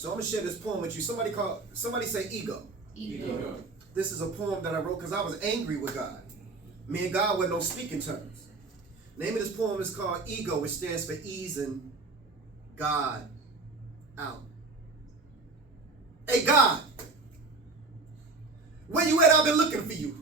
So I'm going to share this poem with you. Somebody say ego. Ego. This is a poem that I wrote because I was angry with God. Me and God wasn't on speaking terms. The name of this poem is called Ego, which stands for easing God out. Hey God, where you at? I've been looking for you.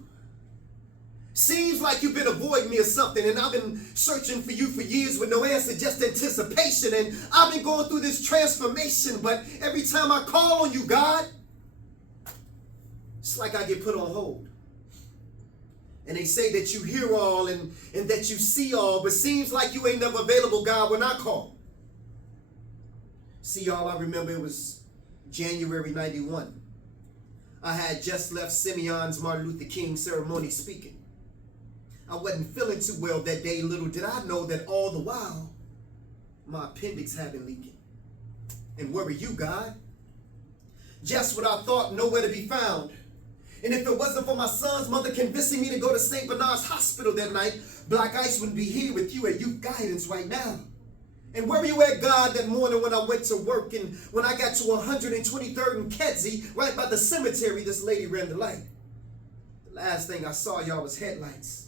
Seems like you've been avoiding me or something, and I've been searching for you for years with no answer, just anticipation. And I've been going through this transformation, but every time I call on you, God, it's like I get put on hold. And they say that you hear all and that you see all, but seems like you ain't never available, God, when I call. See, y'all, I remember it was January 91. I had just left Simeon's Martin Luther King ceremony speaking. I wasn't feeling too well that day. Little did I know that all the while, my appendix had been leaking. And where were you, God? Just what I thought, nowhere to be found. And if it wasn't for my son's mother convincing me to go to St. Bernard's Hospital that night, BLAQ ICE wouldn't be here with you at Youth Guidance right now. And where were you at, God, that morning when I went to work and when I got to 123rd and Kedzie, right by the cemetery, this lady ran the light. The last thing I saw, y'all, was headlights.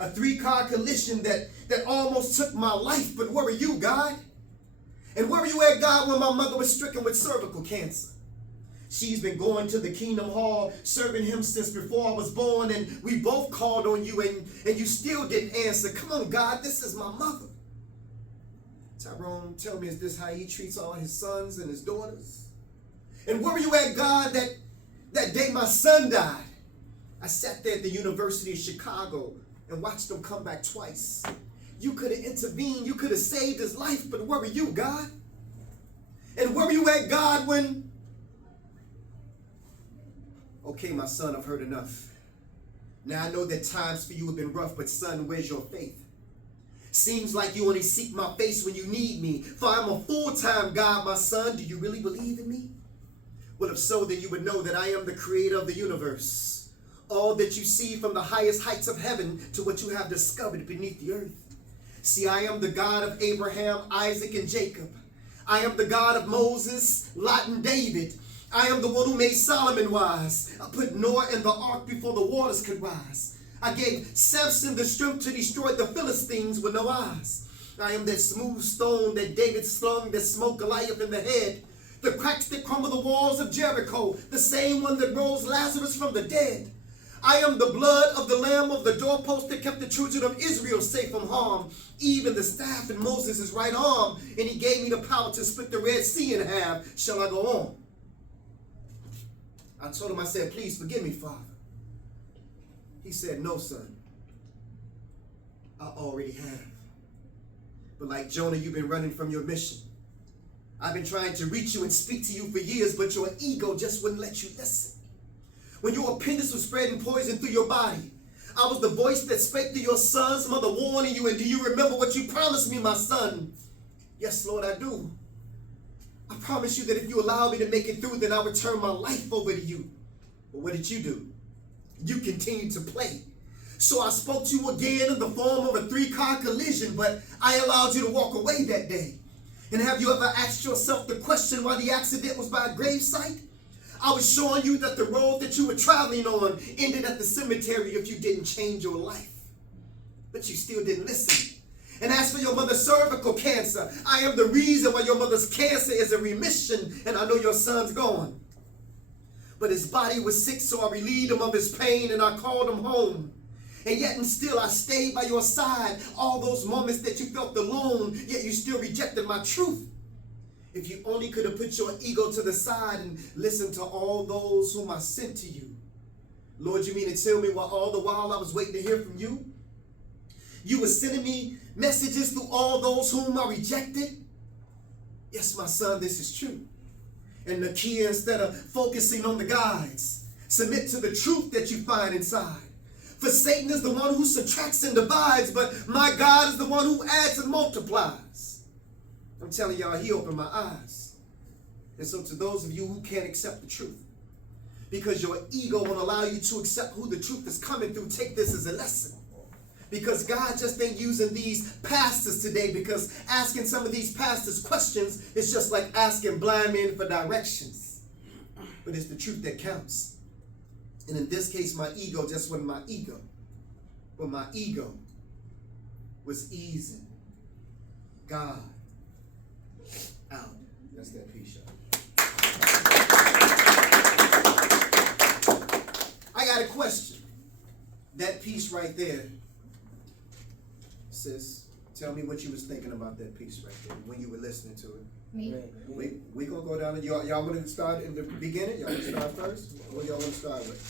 A 3-car collision that almost took my life. But where were you, God? And where were you at, God, when my mother was stricken with cervical cancer? She's been going to the Kingdom Hall, serving him since before I was born, and we both called on you, and you still didn't answer. Come on, God, this is my mother. Tyrone, tell me, is this how he treats all his sons and his daughters? And where were you at, God, that day my son died? I sat there at the University of Chicago and watched him come back twice. You could have intervened. You could have saved his life, but where were you, God? And where were you at, God, when... Okay, my son, I've heard enough. Now I know that times for you have been rough, but son, where's your faith? Seems like you only seek my face when you need me, for I'm a full-time God, my son. Do you really believe in me? Well, if so, then you would know that I am the creator of the universe. All that you see from the highest heights of heaven to what you have discovered beneath the earth. See, I am the God of Abraham, Isaac, and Jacob. I am the God of Moses, Lot, and David. I am the one who made Solomon wise. I put Noah in the ark before the waters could rise. I gave Samson the strength to destroy the Philistines with no eyes. I am that smooth stone that David slung that smote Goliath in the head. The cracks that crumble the walls of Jericho, the same one that rose Lazarus from the dead. I am the blood of the lamb of the doorpost that kept the children of Israel safe from harm. Even the staff in Moses' right arm, and he gave me the power to split the Red Sea in half. Shall I go on? I told him, I said, please forgive me, Father. He said, no, son. I already have. But like Jonah, you've been running from your mission. I've been trying to reach you and speak to you for years, but your ego just wouldn't let you listen. When your appendix was spreading poison through your body, I was the voice that spake to your son's mother, warning you. And do you remember what you promised me, my son? Yes, Lord, I do. I promise you that if you allow me to make it through, then I'll return my life over to you. But what did you do? You continued to play. So I spoke to you again in the form of a 3-car collision, but I allowed you to walk away that day. And have you ever asked yourself the question why the accident was by a gravesite? I was showing you that the road that you were traveling on ended at the cemetery if you didn't change your life. But you still didn't listen. And as for your mother's cervical cancer, I am the reason why your mother's cancer is in remission, and I know your son's gone. But his body was sick, so I relieved him of his pain, and I called him home. And yet and still I stayed by your side all those moments that you felt alone, yet you still rejected my truth. If you only could have put your ego to the side and listened to all those whom I sent to you. Lord, you mean to tell me all the while I was waiting to hear from you? You were sending me messages through all those whom I rejected? Yes, my son, this is true. And the key, instead of focusing on the guides, submit to the truth that you find inside. For Satan is the one who subtracts and divides, but my God is the one who adds and multiplies. I'm telling y'all, he opened my eyes. And so to those of you who can't accept the truth, because your ego won't allow you to accept who the truth is coming through, take this as a lesson. Because God just ain't using these pastors today, because asking some of these pastors questions is just like asking blind men for directions. But it's the truth that counts. And in this case, my ego just wasn't my ego. But my ego was easing God out. That's that piece, y'all. I got a question. That piece right there, sis, tell me what you was thinking about that piece right there when you were listening to it. Me? We gonna go down and y'all want to start in the beginning? Y'all want to start first? What y'all want to start with?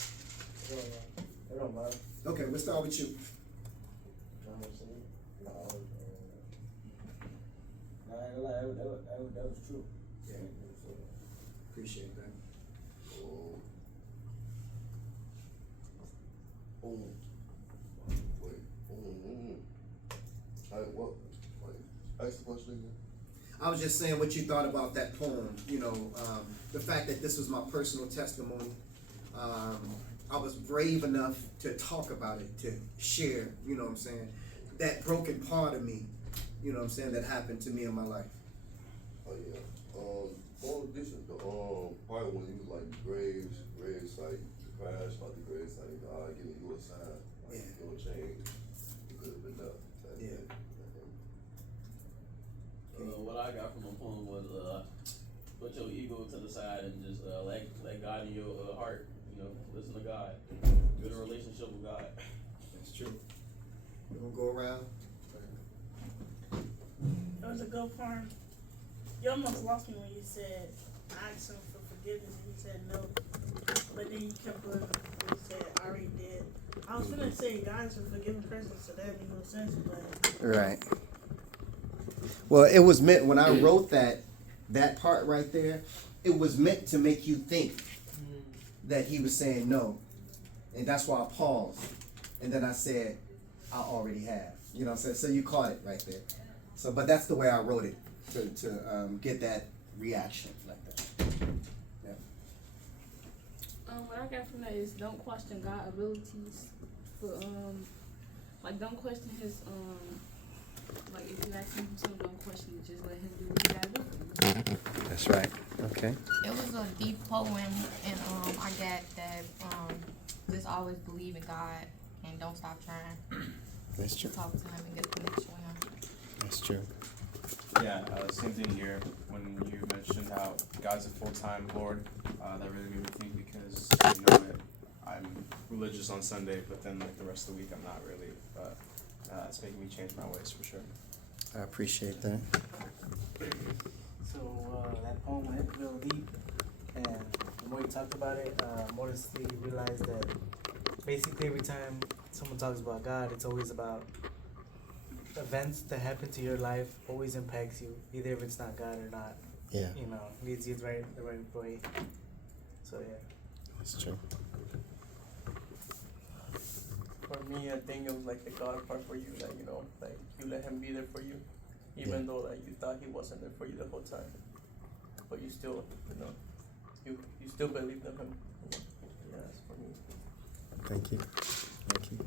It don't matter. Okay, we'll start with you. That was true. Yeah. Appreciate that. Ask the question again. I was just saying what you thought about that poem. You know, the fact that this was my personal testimony. I was brave enough to talk about it, to share, you know what I'm saying, that broken part of me, you know what I'm saying, that happened to me in my life. Oh yeah. More decent. The part when you was like grave site, crash about the grave site, God giving you a sign, like Yeah. your change. You could have been up. Yeah. What I got from the poem was put your ego to the side and just let God in your heart. You know, listen to God. Build a relationship with God. That's true. We're gonna go around. It was a good poem. You almost lost me when you said, I asked him for forgiveness and he said no. But then you kept going, you said, I already did. I was gonna say, God is a forgiving person, so that made no sense, but. Right. Well, it was meant, when I wrote that part right there, it was meant to make you think that he was saying no. And that's why I paused. And then I said, I already have. You know what I'm saying? So you caught it right there. So, but that's the way I wrote it, to get that reaction like that. Yeah. What I got from that is don't question God's abilities for like don't question his like if you ask him something, don't question it, just let him do what he gotta do. That's right. Okay. It was a deep poem, and I got that just always believe in God and don't stop trying. That's true. Talk to him and get a connection with him. That's true. Yeah, same thing here. When you mentioned how God's a full-time Lord, that really made me think, because you know that I'm religious on Sunday, but then like the rest of the week I'm not really. But it's making me change my ways for sure. I appreciate that. So that poem went real deep, and the more you talked about it, more you realize that basically every time someone talks about God, it's always about events that happen to your life always impacts you, either if it's not God or not. Yeah. You know, leads you the right way. So yeah. That's true. For me, I think it was like the God part for you, that, you know, like you let him be there for you, even though like you thought he wasn't there for you the whole time, but you still, you know, you still believed in him. Yeah, that's for me. Thank you. Thank you.